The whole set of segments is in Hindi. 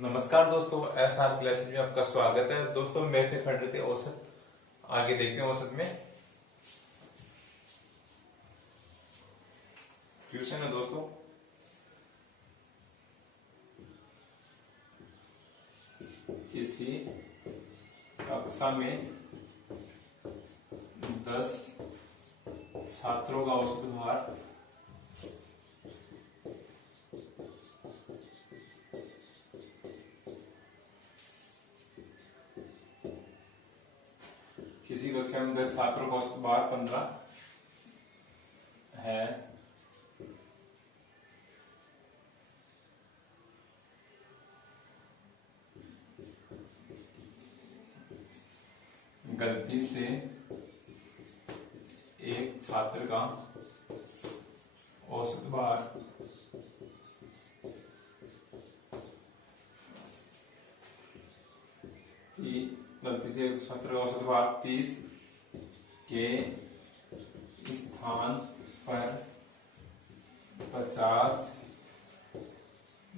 नमस्कार दोस्तों, एसआर क्लासेस में आपका स्वागत है। दोस्तों मैथ में पढ़ रहे थे औसत, आगे देखते हैं औसत में क्वेश्चन है दोस्तों। किसी कक्षा में 10 छात्रों का औसत भार किसी कक्षा में 10 छात्रों का औसत भार 15 है। गलती से एक छात्र का औसत भार गलती से एक छात्र का औसत भार 30 के स्थान पर 50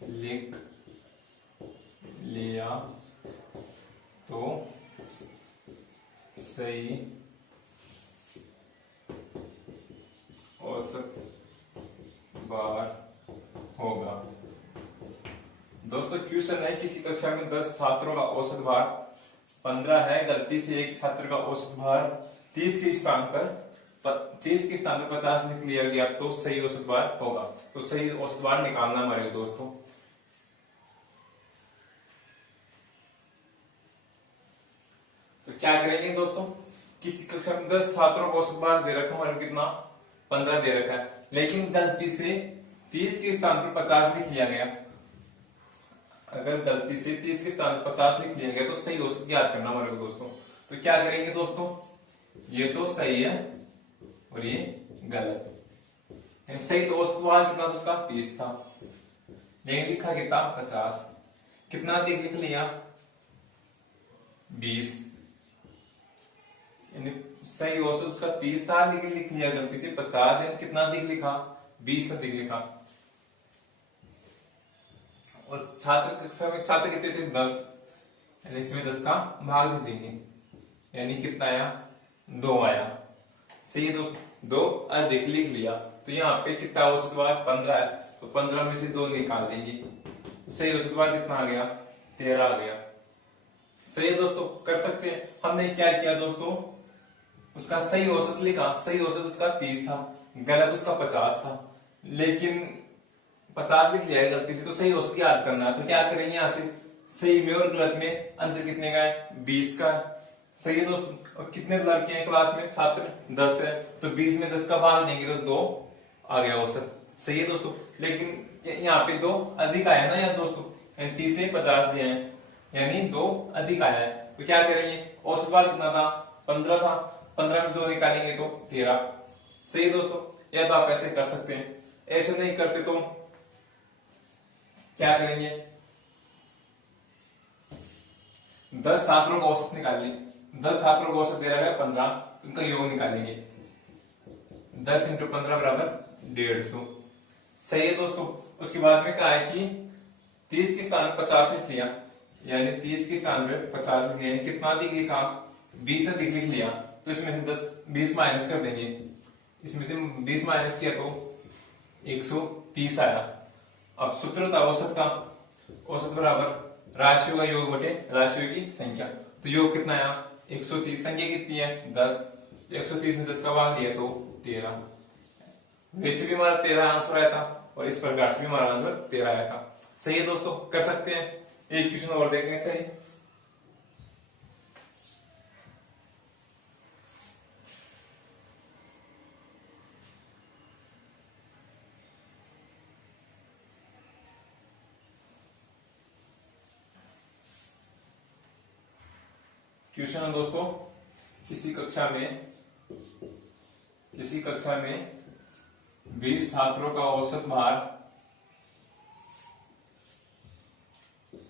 लिख लिया तो सही औसत भार होगा। दोस्तों क्वेश्चन है, किसी कक्षा में 10 छात्रों का औसत भार 15 है। गलती से एक छात्र का औसत भार 30 के स्थान पर 50 लिख लिया गया तो सही औसत भार होगा। तो सही औसत भार निकालना हमारे दोस्तों। तो क्या करेंगे दोस्तों, किसी कक्षा में 10 छात्रों का औसत भार दे रखा हमारे कितना 15 दे रखा है, लेकिन गलती से 30 के स्थान पर 50 लिख लिया गया। अगर गलती से 30 के स्थान पर 50 लिख लिया गया तो सही औसत ज्ञात करना हमारे को दोस्तों। तो क्या करेंगे दोस्तों, ये तो सही है और ये गलत। सही तो औसत भार कितना था उसका 30 था, लेकिन लिखा कितना 50। कितना अधिक लिख लिया 20। सही औसत उसका 30 था, लेकिन लिख लिया गलती से 50। यानी कितना अधिक लिखा 20 अधिक लिखा। और छात्र कक्षा में छात्र कितने थे 10, यानी इसमें 10 का भाग दे देंगे, यानी कितना आया 2 आया। सही दोस्त 2 अधिक लिख लिया तो यहाँ पे कितना औसत भार 15 है, तो 15 में से 2 निकाल देंगे तो सही औसत भार कितना आ गया 13 आ गया। सही है दोस्तों, कर सकते हैं। हमने क्या किया दोस्तों, उसका सही औसत लिखा। सही औसत उसका 30 था, गलत उसका 50 था, लेकिन 50 लिख लिया है गलती से, तो सही औसत याद करना है। तो क्या करेंगे, यहाँ से सही में और गलत में अंतर कितने का है 20 का। सही है दोस्तों, और कितने लड़के हैं क्लास में, छात्र 10 है, तो 20 में 10 का भाग देंगे तो 2 आ गया औसत। सही है दोस्तों, लेकिन यहाँ पे 2 अधिक आया ना यार दोस्तों, 30 से 50 दिए हैं, यानी 2 अधिक आया है। तो क्या करेंगे, औसत भार कितना था 15 था, 15 में 2 निकालेंगे तो 13। सही है दोस्तों, या तो आप ऐसे कर सकते हैं। ऐसे नहीं करते तो क्या करेंगे, 10 छात्रों का औसत निकाल लें। 10 छात्रों का औसत दे रहा है 15, उनका योग निकालेंगे। 10 इंटू 15 बराबर 150। सही है दोस्तों। उसके बाद में कहा है कि 30 के स्थान पर 50 लिख लिया, यानी 30 के स्थान पर 50 लिख लिया, कितना अधिक लिखा 20 अधिक लिख लिया, तो इसमें से 20 माइनस कर देंगे। इसमें से 20 माइनस किया तो 130 आया। अब सूत्र था औसत का, औसत बराबर राशियों का योग बटे राशियों की संख्या। तो योग कितना आया 130, संख्या कितनी है 10, तो 130 में 10 का भाग दिया तो 13। वैसे भी हमारा 13 आंसर आया था, और इस प्रकार से भी हमारा आंसर 13 आया था। सही है दोस्तों, कर सकते हैं। एक क्वेश्चन और देखेंगे। सही, क्वेश्चन है दोस्तों, किसी कक्षा में 20 छात्रों का औसत भार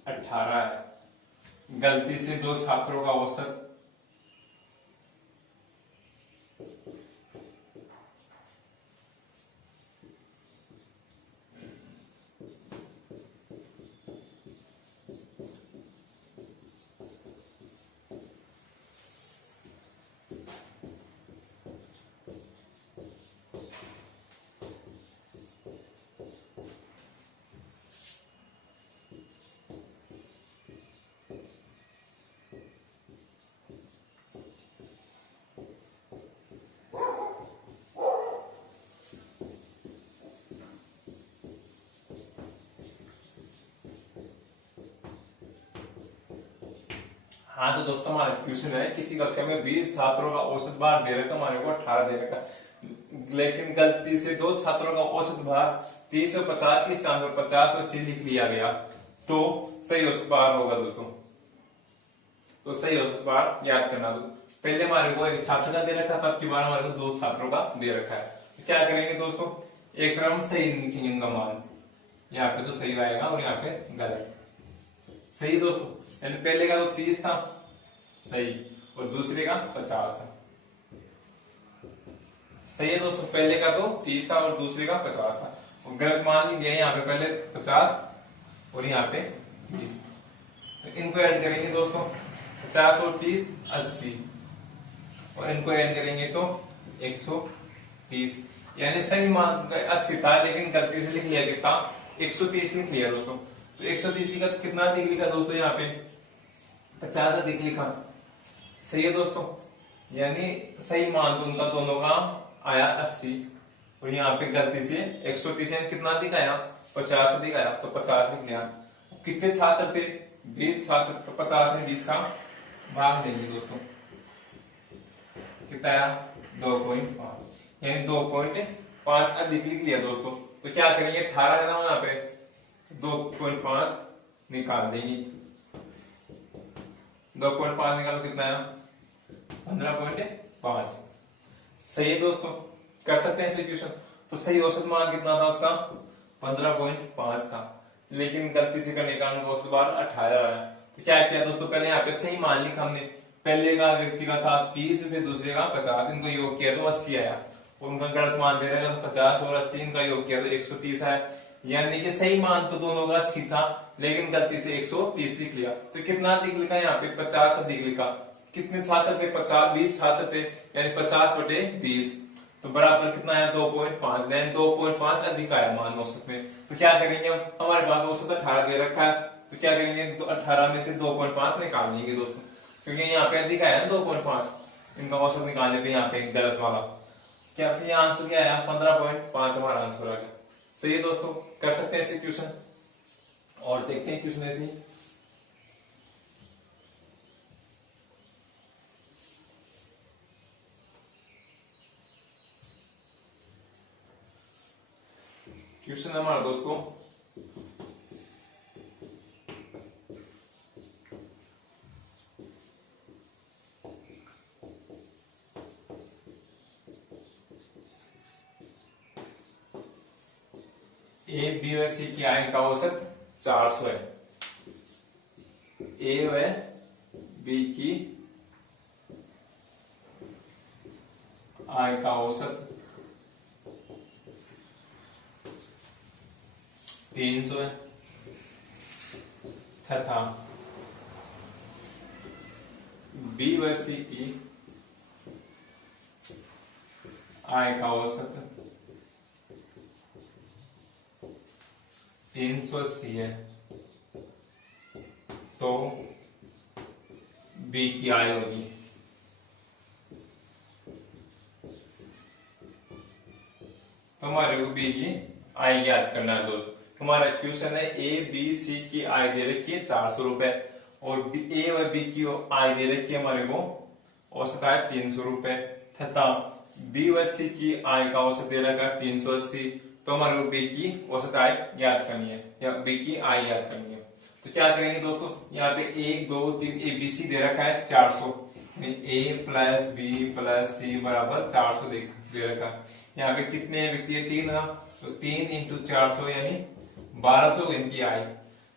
18 है। गलती से 2 छात्रों का औसत हाँ तो दोस्तों हमारा क्वेश्चन है, किसी कक्षा में 20 छात्रों का औसत भार दे रखा, हमारे को 18 दे रखा, लेकिन गलती से 2 छात्रों का औसत भार 30 और 50 के स्थान पर 50 और 80 लिख लिया गया, तो सही औसत भार होगा दोस्तों। तो सही औसत भार याद करना। दो पहले हमारे को एक छात्र का दे रखा था, अब की बार हमारे को 2 छात्रों का दे रखा है। तो क्या करेंगे दोस्तों, एक क्रम सही लिखेंगे इनका मान, यहाँ पे तो सही आएगा और यहाँ पे गलत। सही दोस्तों, यानी पहले का तो 30 था सही, और दूसरे का 50 था। सही है दोस्तों, पहले का तो 30 था और दूसरे का 50 था, और गलत मान लिया यहाँ पे पहले 50 और यहाँ पे 30। तो इनको ऐड करेंगे दोस्तों, 50 और 30 80, और इनको ऐड करेंगे तो 130। यानी सही मान 80 था, लेकिन गलती से लिख लिया कितना, 130 लिख लिया दोस्तों। तो 130 का कितना अधिक लिखा दोस्तों, यहाँ पे 50 अधिक लिखा। सही है दोस्तों, यानी सही मान तो उनका दोनों का आया 80, और यहाँ पे गलती से 130 यानी कितना अधिक आया, 50 अधिक आया, तो 50 लिख लिया। कितने छात्र थे, 20 छात्र, तो 50 में 20 का भाग देंगे दोस्तों, कितना आया 2.5, यानी 2.5 अधिक लिख लिया दोस्तों। तो क्या करेंगे, 18 है ना यहाँ पे, 2.5 निकाल देंगे। 2.5 निकालो, कितना आया 15.5। सही है दोस्तों, कर सकते हैं ऐसे क्वेश्चन। तो सही औसत मान कितना था उसका, 15.5 था, लेकिन गलती से करने का औसत भार 18 आया। तो क्या किया दोस्तों, पहले यहाँ पे सही मान लिखा हमने, पहले का व्यक्ति का था 30, फिर दूसरे का 50, इनको योग किया तो 80 आया, और उनका गलत मान दे रहा है तो 50 और 80 इनका योग किया तो 130 आया। यानी कि सही मान तो दोनों का 80 था, लेकिन गलती से 130 लिख लिया। तो कितना अधिक लिखा यहाँ पे, 50 अधिक लिखा। कितने छात्र थे, 20 छात्र थे, यानी 50/20, तो बराबर कितना आया 2.5, देन 2.5 अधिक आया मान औसत में। तो क्या करेंगे, हमारे पास औसत 18 दे रखा है, तो क्या करेंगे, तो 18 में से 2.5 निकाल देंगे दोस्तों, क्योंकि यहाँ पे अधिक आया ना 2.5, इनका औसत निकालने पे यहाँ पे गलत वाला। क्या फिर आंसर क्या आया, 15.5 हमारा आंसर आ गया। सही है दोस्तों, कर सकते हैं ऐसे क्वेश्चन, और देखते हैं क्वेश्चन ऐसे ही। क्वेश्चन हमारा दोस्तों, ए बी व सी की आय का औसत 400 है। ए व बी की आय का औसत 300 है, तथा बी व सी की आय का औसत 380 है, तो बी की आय होगी, तो हमारे को बी की आय ज्ञात करना है दोस्तों। हमारा क्वेश्चन है, ए बी सी की आय दे रखी है 400 रुपए, और ए और बी की आय दे रखी है हमारे को औसत आय 300 रुपए, तथा बी व सी की आय का औसत दे रखा है 380, तो हमारे को बी की औसत आय ज्ञात करनी है, या बी की आय ज्ञात करनी है। तो क्या करेंगे दोस्तों, यहाँ पे 1 2 3 ए बी सी दे रखा है 400, ए प्लस बी प्लस सी बराबर 400 दे रखा है। यहाँ पे कितने व्यक्ति है, 3 है, तो 3 इंटू 400 यानी 1200 इनकी आय।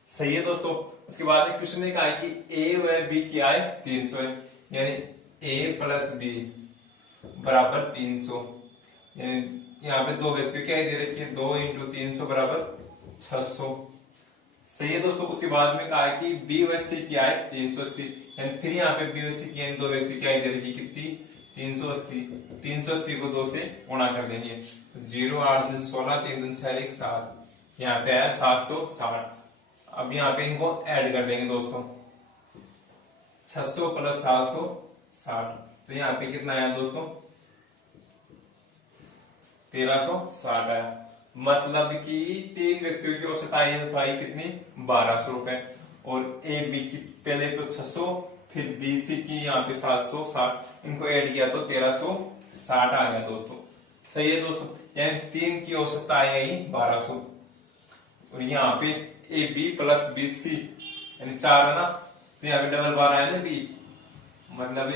सही है दोस्तों। उसके बाद में क्वेश्चन ने कहा है कि ए व बी की आय 300 है, यानी ए प्लस बी बराबर 300, यानी यहाँ पे दो व्यक्तियों की आय दे रखी है, 2 इंटू 300 बराबर 600। सही है दोस्तों। उसके बाद में कहा है कि बी व सी की आय 380, यानी फिर यहाँ पे बी व सी की यानी दो व्यक्तियों की आय दे रखी है कितनी, 380। 380 को 2 से गुणा कर देंगे, 0 8 2 16 3 2 6 1 7, यहाँ पे आया 760। अब यहाँ पे इनको ऐड कर देंगे दोस्तों, 600 प्लस 760, तो यहाँ पे कितना आया दोस्तों, 1360 आया। मतलब कि 3 व्यक्तियों की औसत आय कितनी, 1200 रुपए, और ए बी की पहले तो 600 फिर बी सी की यहाँ पे 760, इनको ऐड किया तो 1360 आ गया दोस्तों। सही है दोस्तों, यानी 3 की औसत आई 1200। और यहाँ पे A B plus B C यानी 4 है ना, तो यहाँ पे डबल बार आया ना बी, मतलब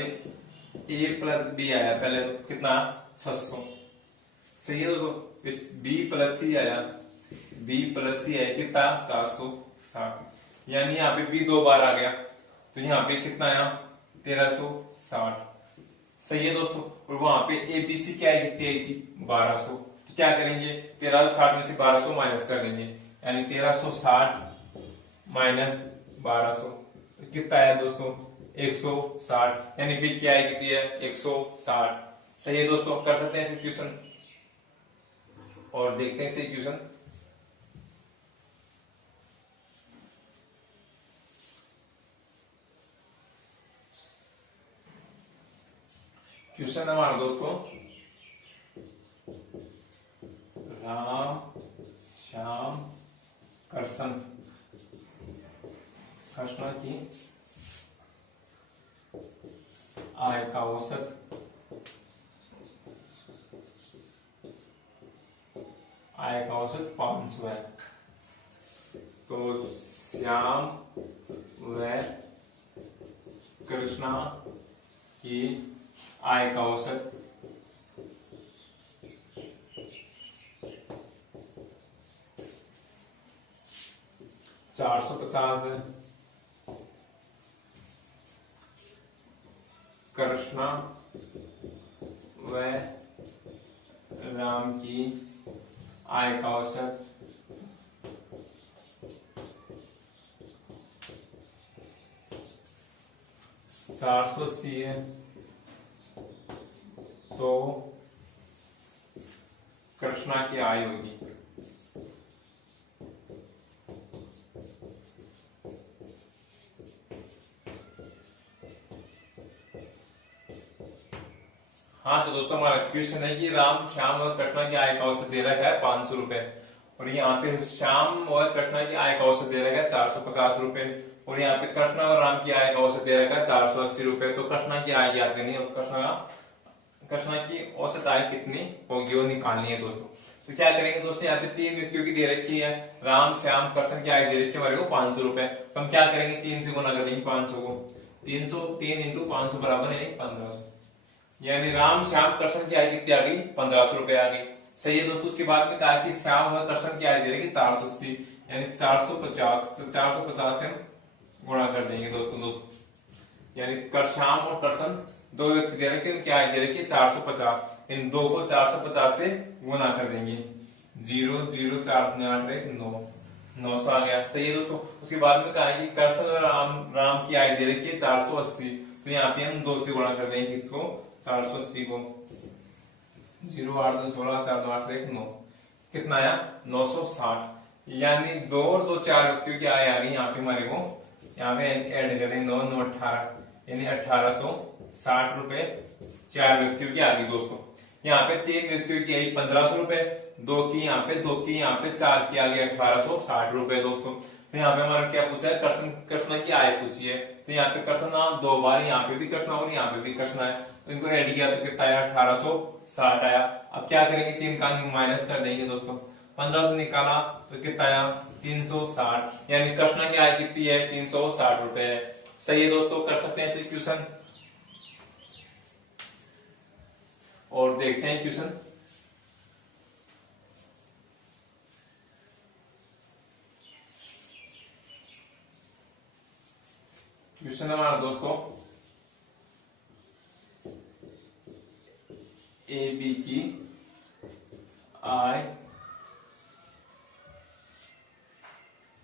ए प्लस बी आया पहले, तो कितना 600। सही है दोस्तों, बी प्लस सी आया, बी प्लस सी आया कितना 760, यानी यहाँ पे बी 2 बार आ गया, तो यहाँ पे कितना आया 1360। सही है दोस्तों, और वहां पे ए बी सी क्या है, कितनी आएगी 1200, तो क्या करेंगे 1360 में से 1200 माइनस कर देंगे, यानी 1360 माइनस 1200 तो कितना आया दोस्तों 160, यानी बी क्या है, कितनी है 160। सही है दोस्तों, कर सकते हैं इसे क्वेश्चन, और देखते हैं इसे क्वेश्चन। क्वेश्चन हमारा दोस्तों, राम श्याम कृष्ण की आय का औसत आय का औसत 500 है। तो श्याम व कृष्णा की आय का औसत 450 है। कृष्णा व राम की आय का औसत 480 है। तो कृष्णा की आय होगी हाँ। तो दोस्तों हमारा क्वेश्चन है कि राम श्याम और कृष्णा की आय का औसत दे रखा है 500 रुपए, और यहाँ पे श्याम और कृष्णा की आय का औसत दे रखा है 450 रुपए, और यहाँ पे कृष्णा और राम की आय का औसत दे रखा है 480 रुपए। तो कृष्णा की आय ज्ञात करनी है, और कृष्णा की औसत आय कितनी होगी वो निकालनी है दोस्तों। तो क्या करेंगे दोस्तों, यहाँ पे 3 व्यक्तियों की दे रखी है, राम श्याम कृष्ण की आय दे रखी है हमारे को 500 रुपए। तो हम क्या करेंगे 3 से गुना कर देंगे 500 को, 3 इंटू 500 बराबर है 1500, यानी राम श्याम कृष्ण की आय कितनी आ गई 1500 रुपए आ गई। सही है दोस्तों, उसके बाद में कहा कि श्याम और कृष्ण की आय दे रही 480, यानी 450, तो 450 से हम गुणा कर देंगे दोस्तों, यानी श्याम और कृष्ण 2 व्यक्ति दे रखे, उनकी आय दे रखी 450, इन 2 को 450 से गुना कर देंगे, 0 0 4 9 900 आ गया। सही है दोस्तों, उसके बाद में कहा है कि कृष्ण और राम की आय दे रखी है 480, तो यहाँ पे हम 2 से गुणा कर देंगे इसको 480 को, 0 8 2 16 4 2 8 1 9, कितना आया 960, यानी 2 और 2 4 व्यक्तियों की आय आ गई यहाँ पे हमारे को, यहाँ पे ऐड करें 9 9 18, यानी 1860 रुपए 4 व्यक्तियों की आ गई दोस्तों। यहाँ पे 3 व्यक्तियों की आई 1500 रुपए, 2 की यहाँ पे 4 की आ गई 1860 रुपए दोस्तों। तो यहाँ पे हमारा क्या पूछा है, कृष्णा की आय पूछी है, तो यहाँ पे कृष्णा 2 बार, यहाँ पे भी कृष्णा और यहाँ पे भी कृष्णा है, तो इनको ऐड किया तो कितना आया 1860 आया। अब क्या करेंगे 3 का माइनस कर देंगे दोस्तों, 1500 निकाला तो कितना आया 360, यानी कृष्णा की आय कितनी है 360 रुपए है। सही है दोस्तों, कर सकते हैं ऐसे क्वेश्चन, और देखते हैं क्वेश्चन। क्वेश्चन हमारा दोस्तों, ए बी की आय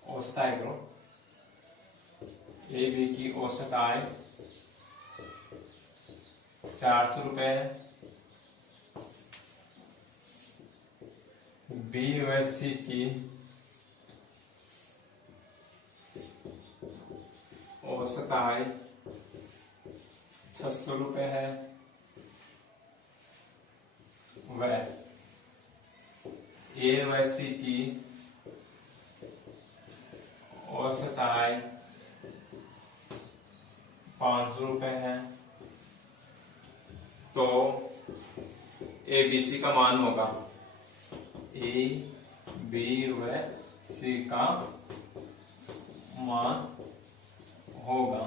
औसत आय करो, ए बी की औसत आय 400 रुपए है, बी व सी की औसत आय 600 रुपए है, व ए व सी की औसत आय 500 रुपए है, तो ए बी सी का मान होगा, ए बी व सी का मान होगा,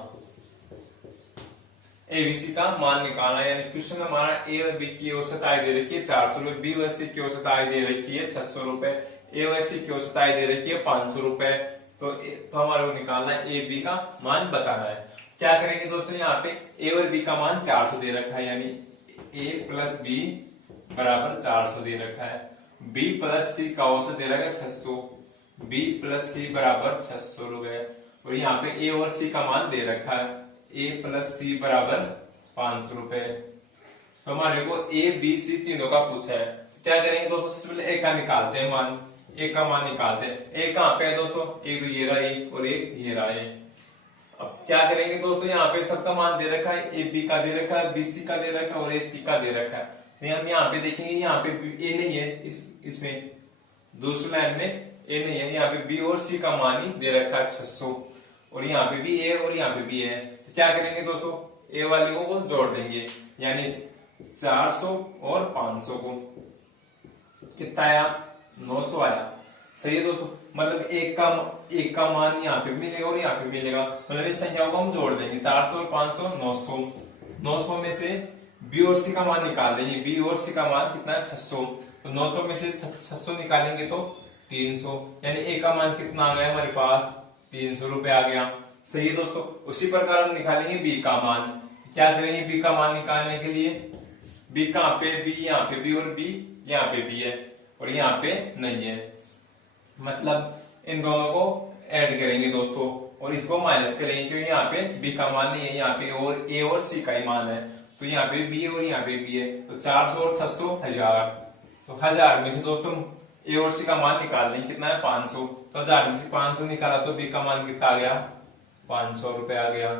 एबीसी का मान निकालना। यानी क्वेश्चन में हमारा ए और बी की औसत आय दे रखी है 400 रुपए, बी व सी की औसत आय दे रखी है 600 रुपए, ए व सी की औसत आय दे रखी है 500 रुपए। तो हमारे को निकालना है ए बी का मान बताना है। क्या करेंगे दोस्तों, यहाँ पे ए और बी का मान 400 दे रखा है, यानी ए प्लस बी बराबर 400 दे रखा है, बी प्लस सी का औसत दे रखा है 600, बी प्लस सी बराबर 600 रुपए, और यहाँ पे ए और सी का मान दे रखा है ए प्लस सी बराबर 500 रुपए। तो हमारे को ए बी सी तीनों का पूछा है। क्या करेंगे दोस्तों, सबसे पहले ए का निकालते हैं मान, ए का मान निकालते हैं। ए कहाँ पे है दोस्तों, एक तो ये रहा ए और एक ये रहा ए। अब क्या करेंगे दोस्तों, यहाँ पे सबका मान दे रखा है, ए बी का दे रखा है, बी सी का दे रखा है और ए सी का दे रखा है। हम यहाँ पे देखेंगे, यहाँ पे ए नहीं है, इसमें दूसरी लाइन में ए नहीं है, यहाँ पे बी और सी का मान ही दे रखा है 600, और यहाँ पे भी ए और यहाँ पे भी है। तो क्या करेंगे दोस्तों, ए वाले को जोड़ देंगे, यानी 400 और 500 को कितना आया, 900 आया। सही है दोस्तों, मतलब एक का मान यहाँ पे मिलेगा और यहाँ पे मिलेगा, मतलब इस संख्याओं को हम जोड़ देंगे, 400 और 500 900। 900 में से बी और सी का मान निकाल देंगे, बी और सी का मान कितना है 600, तो 900 में से 600 निकालेंगे तो 300, यानी ए का मान कितना आ गया हमारे पास, 300 रुपए आ गया। सही है दोस्तों, उसी प्रकार हम निकालेंगे बी का मान। क्या करेंगे बी का मान निकालने के लिए, बी कहाँ पे, बी यहाँ पे, बी और बी यहाँ पे बी है और यहाँ पे नहीं है, मतलब इन दोनों को ऐड करेंगे दोस्तों और इसको माइनस करेंगे, क्योंकि यहाँ पे बी का मान नहीं है, यहाँ पे और ए और सी का ही मान है, तो यहाँ पे बी और यहाँ पे बी है, तो 400 और 600 1000, तो 1000 में से दोस्तों ए और सी का मान निकाल देंगे, कितना है 500, तो 1000 में से 500 निकाला तो बी का मान कितना आ गया, 500 रुपए आ गया।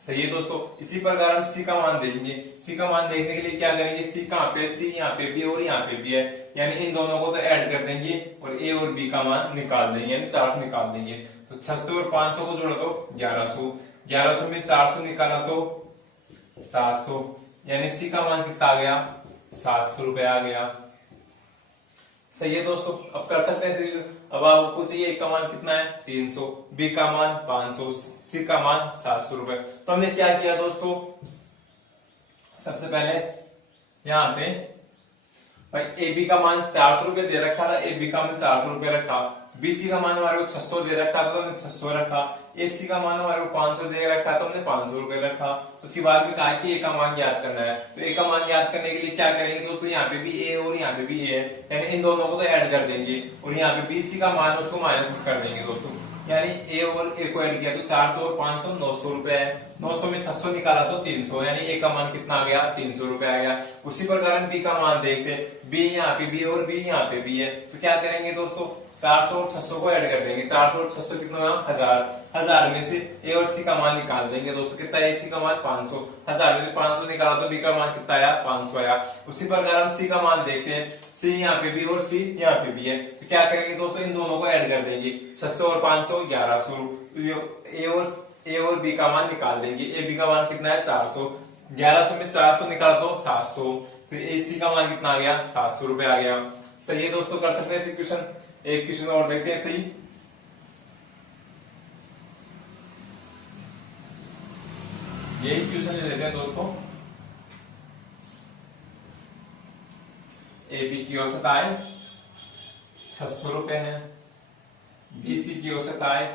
सही है दोस्तों, इसी प्रकार हम सी का मान देखेंगे। सी का मान देखने के लिए क्या करेंगे, सी कहाँ पे, सी यहाँ पे बी और यहाँ पे बी है, यानी इन दोनों को तो ऐड कर देंगे और ए और बी का मान निकाल देंगे, यानी 400 निकाल देंगे। तो 600 और 500 को जोड़ा तो 1100, 1100 में 400 निकाला तो 700, यानी सी का मान कितना आ गया, 700 रुपए आ गया। सही है दोस्तों, अब कर सकते हैं। अब आपको चाहिए ए का मान कितना है 300, बी का मान 500, सी का मान 700 रुपए। तो हमने क्या किया दोस्तों, सबसे पहले यहाँ पे भाई ए बी का मान 400 रुपए दे रखा था, ए बी का मान 400 रुपए रखा, बी सी का मान हमारे को 600 दे रखा था तो हमने 600 रखा, ए सी का मान हमारे को 500 दे रखा तो हमने 500 रुपए रखा। उसके बाद में कहा कि ए का मान याद करना है, तो ए का मान याद करने के लिए क्या करेंगे दोस्तों, यहाँ पे भी ए और यहाँ पे भी ए है, यानी इन दोनों को तो ऐड कर देंगे और यहाँ पे बी सी का मान उसको माइनस कर देंगे दोस्तों, यानी ए और ए को ऐड किया तो 400 और 500 900 रुपए है, 900 में 600 निकाला तो 300, यानी ए का मान कितना आ गया 300 रुपए आ गया। उसी प्रकार हम बी का मान देखते हैं, बी यहाँ पे बी और बी यहाँ पे बी है, तो क्या करेंगे दोस्तों 400 और 600 को ऐड कर देंगे, 400 और 600 कितना हुआ 1000, 1000 में से ए और सी का मान निकाल देंगे दोस्तों, कितना ए सी का मान 500, 1000 में से 500 निकाला तो बी का मान कितना आया 500 आया। उसी प्रकार हम सी का मान देखते हैं, सी यहाँ पे भी और सी यहाँ पे भी है, तो क्या करेंगे दोस्तों इन दोनों को ऐड कर देंगे, 600 और 500 1100, ए और बी का मान निकाल देंगे, ए बी का मान कितना है 400, 1100 में 400 निकाला तो 700, फिर ए सी का मान कितना आ गया 700 रुपए आ गया। सही है दोस्तों, कर सकते हैं क्वेश्चन। एक क्वेश्चन और देखते हैं, सही यही क्वेश्चन ले लेते हैं दोस्तों। ए बी की औसत आय 600 रुपए है, बी सी की औसत आय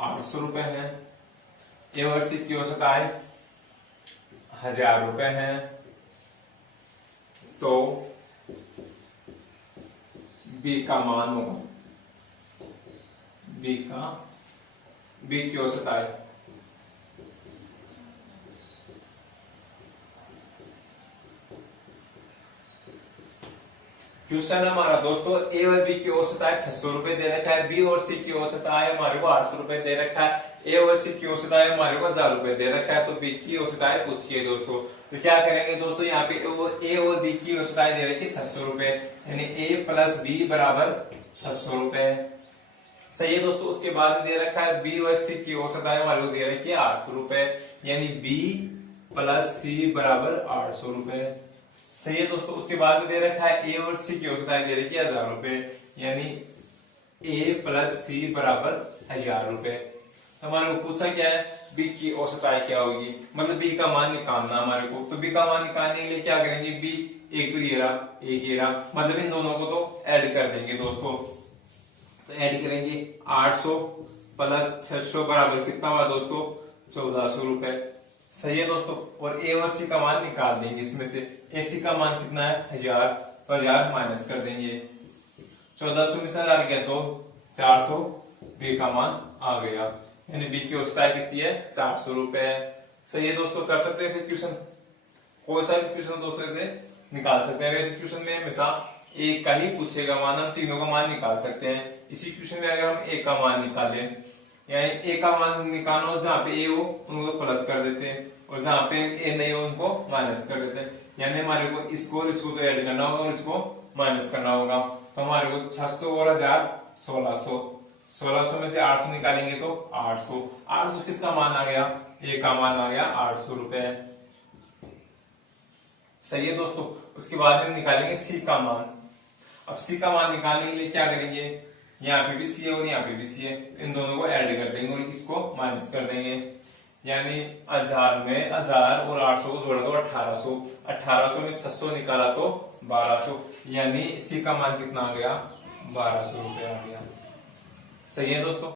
800 रुपए है, ए और सी की औसत आय 1000 रुपए है, तो बी का मान होगा, बी की औसत आय क्वेश्चन हमारा दोस्तों, ए और बी की औसत आय 600 रुपए दे रखा है, बी और सी की औसत आय हमारे को 800 रुपए दे रखा है, ए और सी की औसत आय हमारे को 1000 रुपए दे रखा है, तो बी की औसत आय पूछी है दोस्तों। तो क्या करेंगे दोस्तों, यहाँ पे ए और बी की औसत आय दे रखी है 600 रुपए, यानी ए प्लस बी बराबर 600 रुपए, सही है दोस्तों। उसके बाद में दे रखा है बी और सी की औसत आय हमारे को दे रखी है 800 रुपए, यानी बी प्लस सी बराबर 800 रुपए। सही है दोस्तों। उसके बाद में दे रखा है ए और सी की औसत आय दे रखी है 1000 रुपए, यानी ए प्लस सी बराबर 1000 रुपए। तो हमारे को पूछा क्या है, बी की औसत आय क्या होगी, मतलब बी का मान निकालना हमारे को। तो बी का मान निकालने के लिए क्या करेंगे, बी एक तो ये रहा, एक ये रहा, मतलब इन दोनों को तो ऐड कर देंगे दोस्तों। तो ऐड करेंगे 800 प्लस 600 बराबर कितना हुआ दोस्तों, 1400 रुपए। सही है दोस्तों। और ए और सी का मान निकाल देंगे इसमें से। ए सी का मान कितना है 1000, तो 1000 माइनस कर देंगे, 1400 में से आ गया तो 400, बी का मान आ गया, यानी बी की औसत आय कितनी है 400 रुपए। सही है दोस्तों। कर सकते हैं इसे क्वेश्चन, कोई सा भी क्वेश्चन दोस्तों से निकाल सकते हैं। वैसे क्वेश्चन में हमेशा एक का ही पूछेगा मान, हम तीनों का मान निकाल सकते हैं। इसी क्वेश्चन में अगर हम ए का मान निकालें, यानी ए का मान निकालना हो, जहाँ पे ए हो उनको प्लस कर देते हैं, और जहाँ पे ए नहीं हो उनको माइनस कर देते हैं। यानी हमारे को इसको और इसको तो ऐड करना होगा और इसको माइनस करना होगा। तो हमारे को 600 और 1000 1600, 1600 में से 800 निकालेंगे तो 800। 800 किसका मान आ गया, ए का मान आ गया 800 रुपए। सही है दोस्तों। उसके बाद में निकालेंगे सी का मान। अब सी का मान निकालने के लिए क्या करेंगे, यहाँ पे भी सी है और यहाँ पे भी सी है, इन दोनों को ऐड कर देंगे और इसको माइनस कर देंगे। यानी 1000 में 1000 और 800 को जोड़ा तो 1800, 1800 में 600 निकाला तो 1200, यानी सी का मान कितना आ गया 1200 रुपए आ गया। सही है दोस्तों।